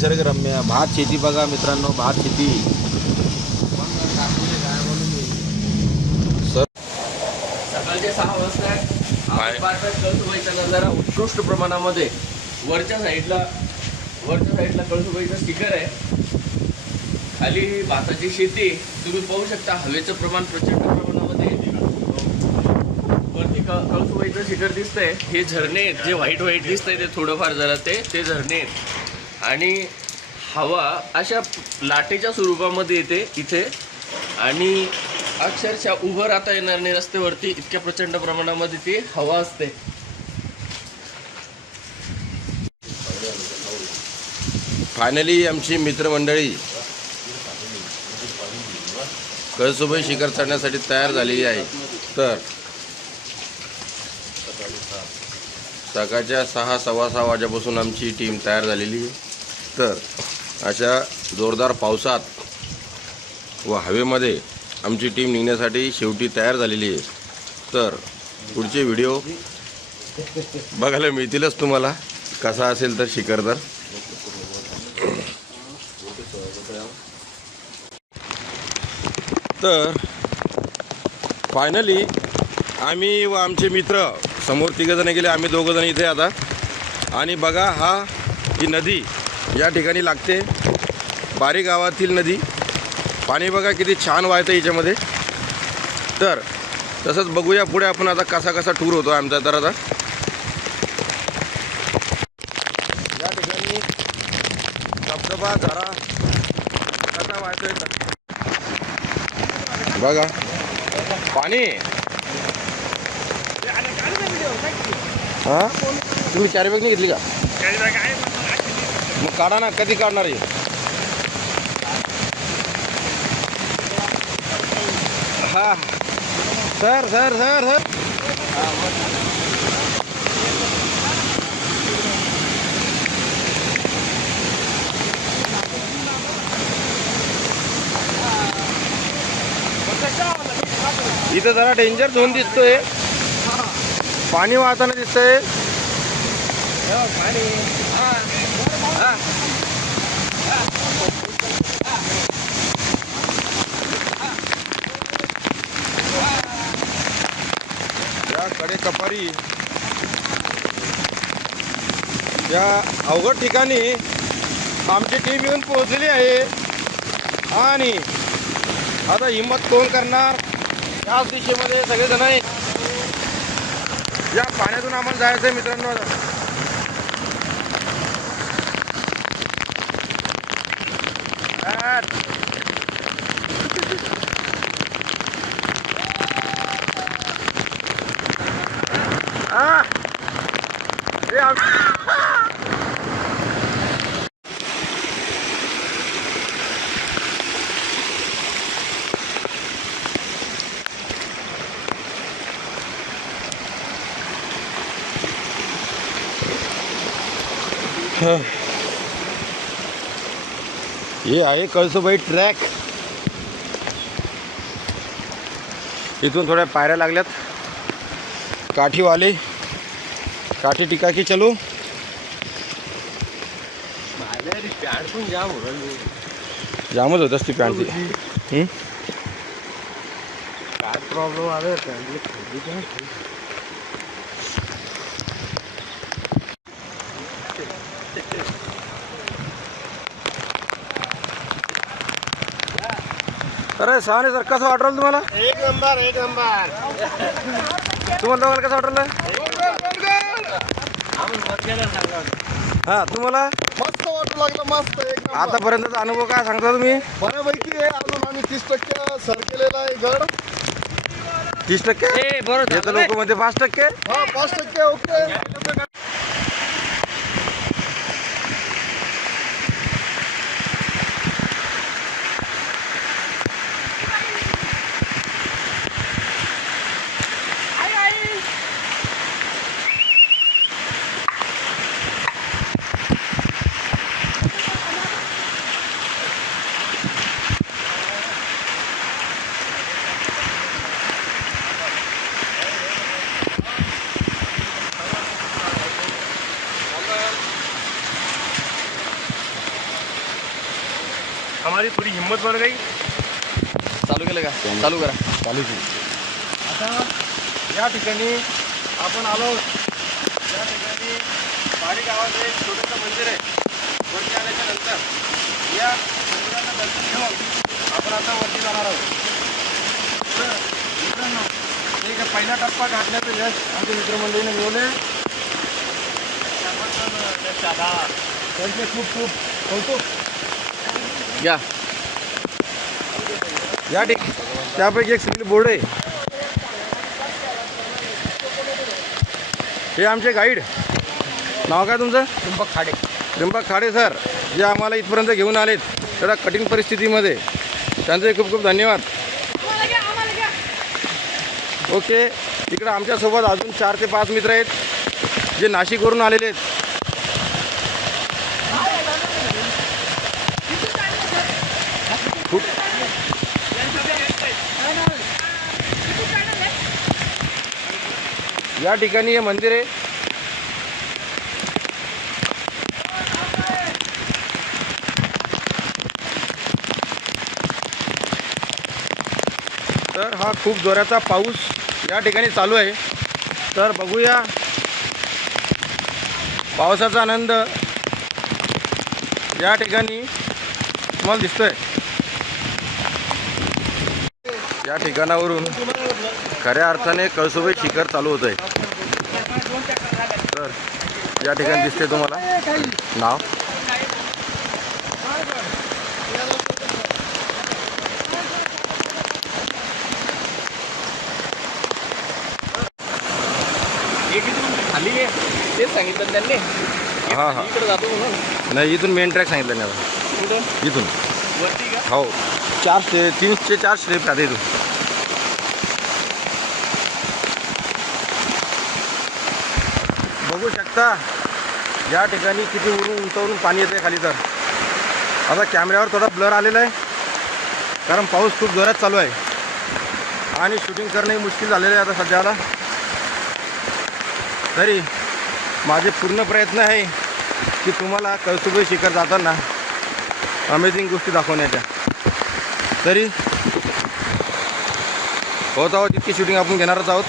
निसर्गरम्य भात शेती बघा मित्रांनो, भात शेती सकाळचे 6 वाजता कळसुबाईचा नजारा उत्कृष्ट प्रमाणामध्ये वरच्या साईडला कळसुबाईचा स्टिकर आहे. खाली भाताची शेती तुम्ही पाहू शकता. हवेचं प्रमाण प्रचंड प्रमाणामध्ये वरती कळसुबाईचं स्टिकर दिसतंय. हे झरणे आहेत जे व्हाईट दिसतंय ते थोडंफार जरा ते झरणे आहेत आणि हवा अशा लाटेच्या स्वरूपामध्ये येते इथे आणि अक्षरशः उभं राहता येणार नाही रस्त्यावरती, इतक्या प्रचंड प्रमाणामध्ये ती हवा असते. फायनली आमची मित्रमंडळी कळसुबाई शिखर चढण्यासाठी तयार झालेली आहे. तर सकाळच्या 6, सव्वा 6 वाजेपासून आमची टीम तयार झालेली आहे. तर अशा जोरदार पावसात व हवेमध्ये आमची टीम निघण्यासाठी शेवटी तयार झालेली आहे. तर पुढचे व्हिडिओ बघायला मिळतीलच तुम्हाला, कसा असेल तर शिखर. तर फायनली आम्ही व आमचे मित्र समोर 3 जण गेले, आम्ही 2 जण इथे आता. आणि बघा ही नदी या ठिकाणी लागते, बारी गावातील नदी. पाणी बघा किती छान वाहतं याच्यामध्ये. तर तसंच बघूया पुढे आपण आता कसा टूर होतो आमचा. तर आता या ठिकाणी धबधबा झरा कसा वाहतोय बघा पाणी. हां तुम्ही कॅरी बॅग नाही घेतली का? मग काढा ना, कधी काढणार आहे? हा सर सर सर सर इथं जरा डेंजर झोन दिसतोय, पाणी वाहताना दिसतंय. या कडे कपारी या अवघड ठिकाणी आमची टीम येऊन पोहोचलेली आहे. आणि आता हिंमत कोण करणार? याच दिशेमध्ये सगळेजण आहे. या पाण्यातून आम्हाला जायचं आहे मित्रांनो. हे आहे कळसुबाई ट्रॅक. इथून थोड्या पायऱ्या लागल्यात. काठीवाले काठी टिका की चलो. जामच होत असती पॅन्ट ती. काय प्रॉब्लेम आला अरे सहाने सर, कसं वाटलं तुम्हाला? एक नंबर तुम्हाला दोघांना कसं वाटलं? हा तुम्हाला मस्त वाटू लागलं. मस्त आतापर्यंतचा अनुभव काय सांगता तुम्ही? बऱ्यापैकी आहे. अजून आम्ही 30% सर केलेला आहे गड. 30% बरोबर. लोक मध्ये 5%. हा 5% ओके. हमारी थोड़ी हिम्मत बढ़ गई। चालू केलं का? चालू करा. चालू आहे. आता या ठिकाणी आपण आलो आहोत. या ठिकाणी बारी गावाचं एक छोटंसं मंदिर आहे. वरती आल्याच्या नंतर या मंदिराचं दर्शन घेऊन आपण आता वरती जाणार आहोत. तर मित्रांनो, एक पहिला टप्पा गाठण्याचं यश आमच्या मित्रमंडळीने मिळवले. त्यांचे खूप खूप कौतुक. या या त्यापैकी एक सिग्नल बोर्ड आहे. हे आमचे गाईड. नाव काय तुमचं? त्र्यंबक खाडे. त्र्यंबक खाडे सर, जे आम्हाला इथपर्यंत घेऊन आलेत त्या कठीण परिस्थितीमध्ये. त्यांचे खूप खूप धन्यवाद. ओके, इकडं आमच्यासोबत अजून 4 ते 5 मित्र आहेत जे नाशिकवरून आलेले आहेत. खूप या ठिकाणी हे मंदिर आहे. तर हा खूप जोराचा पाऊस या ठिकाणी चालू आहे. तर बघूया पावसाचा आनंद या ठिकाणी तुम्हाला दिसतोय. या ठिकाणावरून खऱ्या अर्थाने कळसुबाई शिखर चालू होत आहे. तर या ठिकाणी दिसते तुम्हाला नाव. खाली आहे तेच सांगितलं त्यांनी. हां हां, इकडे जातो म्हणून. नाही, इथून मेन ट्रॅक सांगितलं नाही आता. कुठं इथून वरती का? हो, 3 ते 4 स्टेप राहते इथून. बघू शकता या ठिकाणी किती उंचावरून पाणी येते खाली. तर आता कॅमेऱ्यावर थोडा ब्लर आलेला आहे कारण पाऊस खूप जोरात चालू आहे आणि शूटिंग करणंही मुश्किल झालेलं आहे आता सध्याला. तरी माझे पूर्ण प्रयत्न आहे की तुम्हाला कळसुबाई शिखर जाताना अमेझिंग गोष्टी दाखवण्याच्या. तरी होत आहोत इतकी शूटिंग आपण घेणारच आहोत.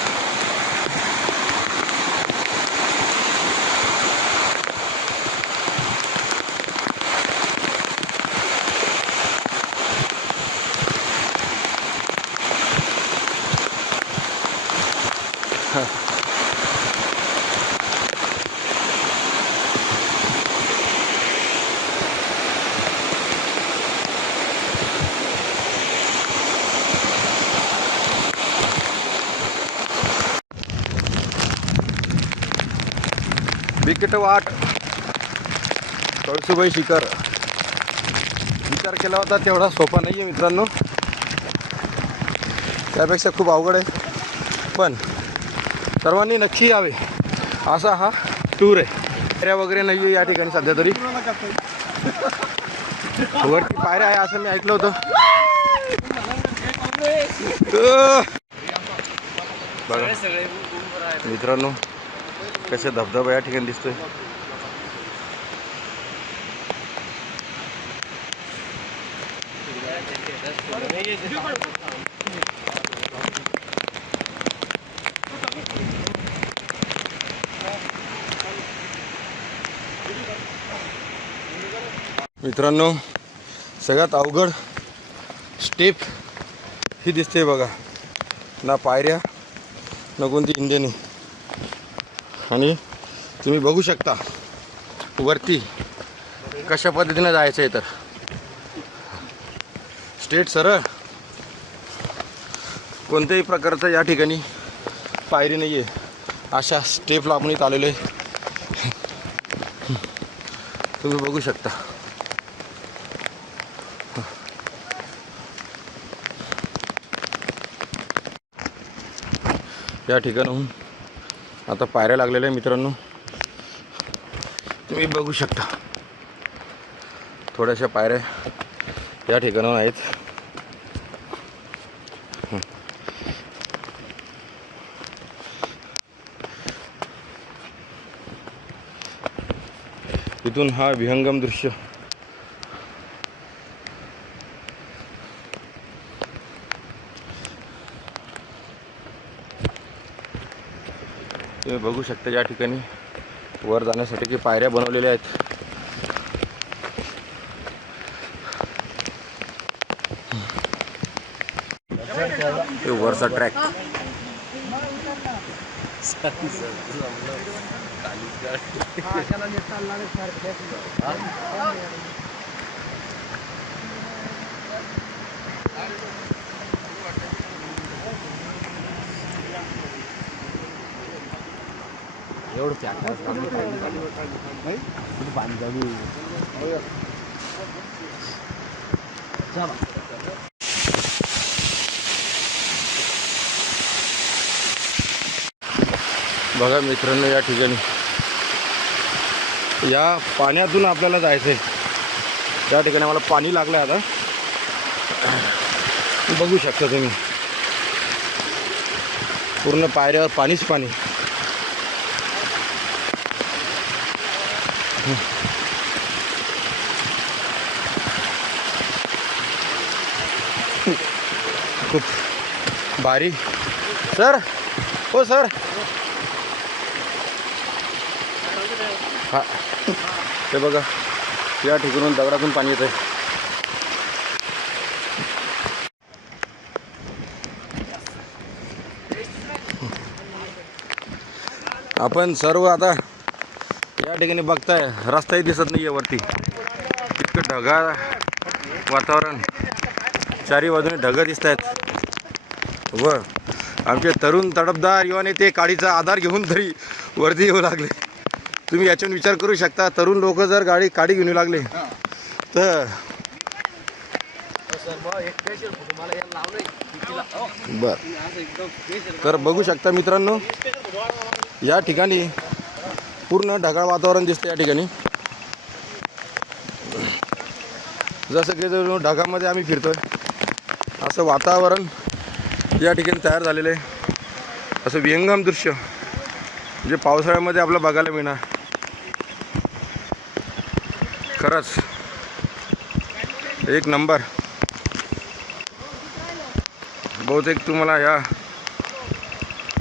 बिकट वाट कळसुबाई शिखर. विचार केला होता तेवढा सोपा नाही आहे मित्रांनो, त्यापेक्षा खूप अवघड आहे. पण सर्वांनी नक्की यावे असा हा टूर आहे. पायऱ्या वगैरे नाही आहे या ठिकाणी सध्या तरी. वरती पायऱ्या आहे असं मी ऐकलं होतं. बघा सगळे मित्रांनो कसे धबधबा या ठिकाणी दिसतोय. मित्रांनो सगळ्यात अवघड स्टेप ही दिसते बघा. ना पायऱ्या ना कोणती इंधने. आणि तुम्ही बघू शकता वरती कशा पद्धतीने जायचं आहे. तर स्ट्रेट सरळ कोणत्याही प्रकारचं या ठिकाणी पायरी नाही आहे. अशा स्टेपला आपण इथं आलेलो आहे. तुम्ही बघू शकता. या ठिकाणाहून आता पायऱ्या लागलेल्या आहे मित्रांनो, तुम्ही बघू शकता. थोड्याशा पायऱ्या या ठिकाणाहून आहेत. इथून हा विहंगम दृश्य तुम्ही बघू शकता या ठिकाणी वर जाण्यासाठी की पायऱ्या बनवलेल्या आहेत. हे वरचा ट्रॅक. एवढं पाणी बघा मित्रांनो, या ठिकाणी या पाण्यातून आपल्याला जायचं आहे. त्या ठिकाणी मला पाणी लागलं आहे. आता बघू शकता तुम्ही पूर्ण पायऱ्यावर पाणीच पाणी. खूप भारी. सर, हो सर. हा, ते बघा या ठिकाणून दगडातून पाणी येत आहे. आपण सर्व आता या ठिकाणी बघताय, रस्ताही दिसत नाही आहे वरती. इतकं ढगाळ वातावरण, चारी बाजूने ढगं दिसत आहेत व आमचे तरुण तडफदार युवा नेते काडीचा आधार घेऊन तरी वरती येऊ लागले. तुम्ही याच्यावर विचार करू शकता, तरुण लोक जर काडी घेऊन येऊ लागले तर बर. तर बघू शकता मित्रांनो, या ठिकाणी पूर्ण ढगाळ वातावरण दिसते. या ठिकाणी जसं की ढगामध्ये आम्ही फिरतोय असं वातावरण या ठिकाणी तयार झालेलं आहे. असं विहंगम दृश्य जे पावसाळ्यामध्ये आपलं बघायला मिळणार. खरंच एक नंबर. बहुतेक तुम्हाला या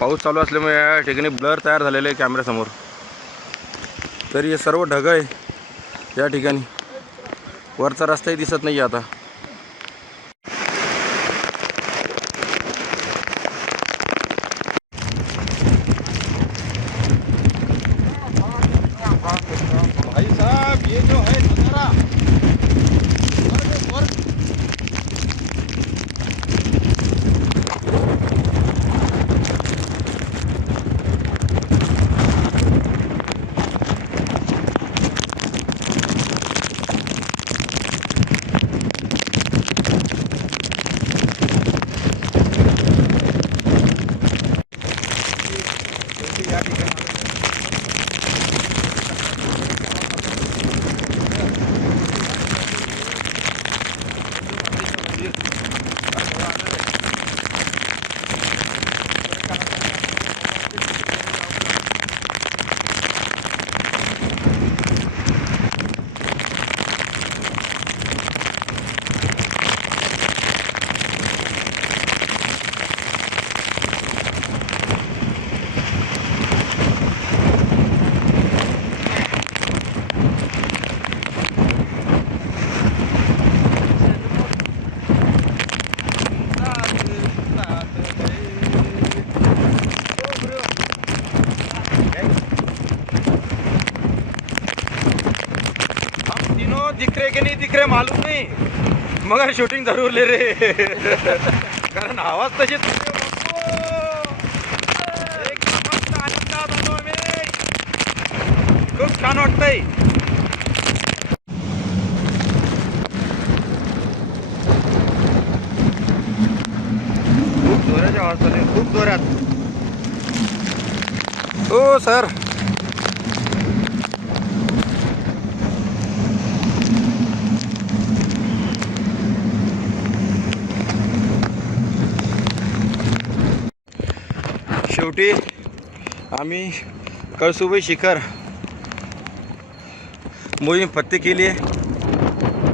पाऊस चालू असल्यामुळे या ठिकाणी ब्लर तयार झालेलं आहे कॅमेऱ्यासमोर. तर हे सर्व ढग आहे या ठिकाणी. वरचा रस्ताही दिसत नाही आता. भाई साहब, ये जो है नजारा, दिख रहे की नहीं दिख रहे मालूम नहीं, मगर शूटिंग जरूर ले रहे कारण आवाज तशी. खूप छान वाटतंय. खूप जोराच्या आवाज चालू, खूप जोरात. हो सर. शेवटी आम्ही कळसुबाई शिखर मोहीम फत्ते केली आहे.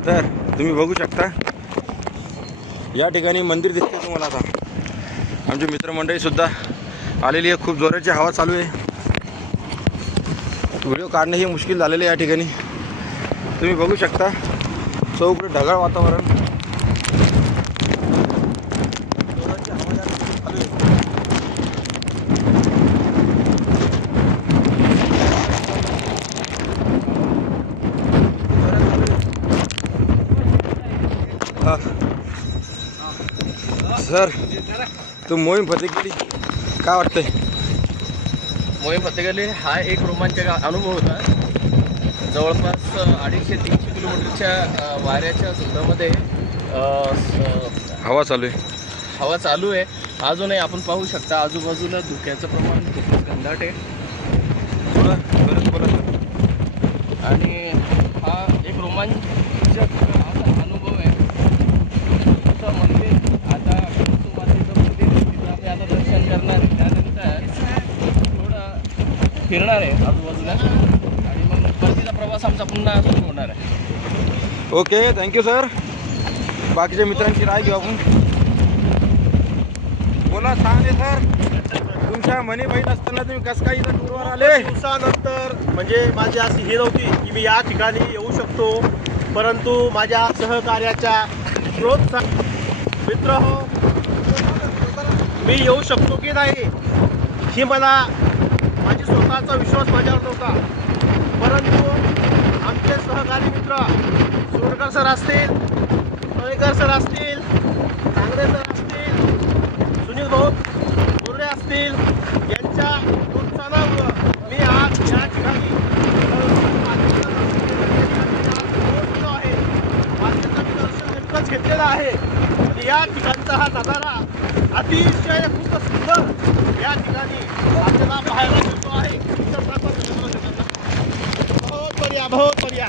तर तुम्ही बघू शकता या ठिकाणी मंदिर दिसते तुम्हाला. आता आमची मित्रमंडळीसुद्धा आलेली आहे. खूप जोराची हवा चालू आहे. व्हिडिओ काढणे हे मुश्किल झालेलं आहे या ठिकाणी. तुम्ही बघू शकता चौकडे ढगाळ वातावरण. सर तू मोहीम फते केली काय वाटतंय? मोहीम फतेगली हा एक रोमांचक अनुभव होता. जवळपास 250-300 किलोमीटरच्या वाऱ्याच्या झोतामध्ये हवा चालू आहे. हवा चालू आहे. अजूनही आपण पाहू शकता आजूबाजूला धुक्याचं प्रमाण खूपच घनदाट आहे. बोला बरंच बोला सर. आणि हा एक रोमांचक असा अनुभव आहे. तिथं मंदिर आता कुसुमातीचं मंदिर तिथं आपण आता दर्शन करणार. त्यानंतर थोडं फिरणार आहे आजूबाजूला आणि मग परतीचा प्रवास आमचा पुन्हा सुरू होणार आहे. Okay thank you sir. बाकीच्या मित्रांची राय घेऊ आपण. बोला सांगे सर तुमच्या मनी बहीण असताना तुम्ही कसं काय इथं टूरवर आले? दिवसानंतर म्हणजे माझी अशी ही नव्हती की मी या ठिकाणी येऊ शकतो, परंतु माझ्या सहकार्याच्या प्रोत्साहन मित्र हो मी येऊ शकतो की नाही ही मला माझी स्वतःचा विश्वास माझ्यावर नव्हता. परंतु आमचे सहकारी मित्र सुरकर सर असतील, तळेकर सर असतील, कांगडे सर असतील, सुनील भाऊ बोर्डे असतील यांच्या प्रोत्साहनामुळं मी आज या ठिकाणी आहे. वाचनाचं मी दर्शन नेमकंच घेतलेलं आहे आणि या ठिकाणचा हा नजारा अतिशय खूप सुंदर या ठिकाणी आपल्याला पाहायला मिळतो आहे. बहुत बढिया बहुत बढिया.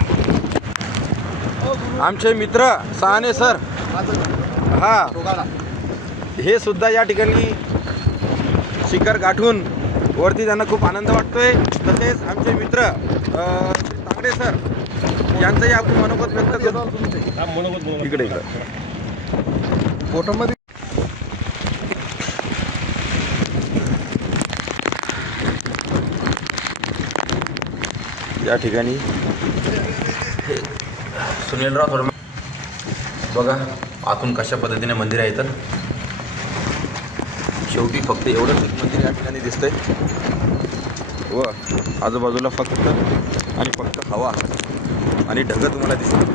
आमचे मित्र सहाने सर हा हे सुद्धा या ठिकाणी शिखर गाठून वरती त्यांना खूप आनंद वाटतोय. तसेच आमचे मित्र श्री तांगडे सर यांचंही आपण मनोगत व्यक्त करतो. इकडे इकडे फोटोमध्ये या ठिकाणी सुनीलराव थोडं बघा आतून कशा पद्धतीने मंदिर आहे. तर शेवटी फक्त एवढंच एक मंदिर या ठिकाणी दिसतंय व आजूबाजूला फक्त आणि फक्त हवा आणि ढग तुम्हाला दिसतात.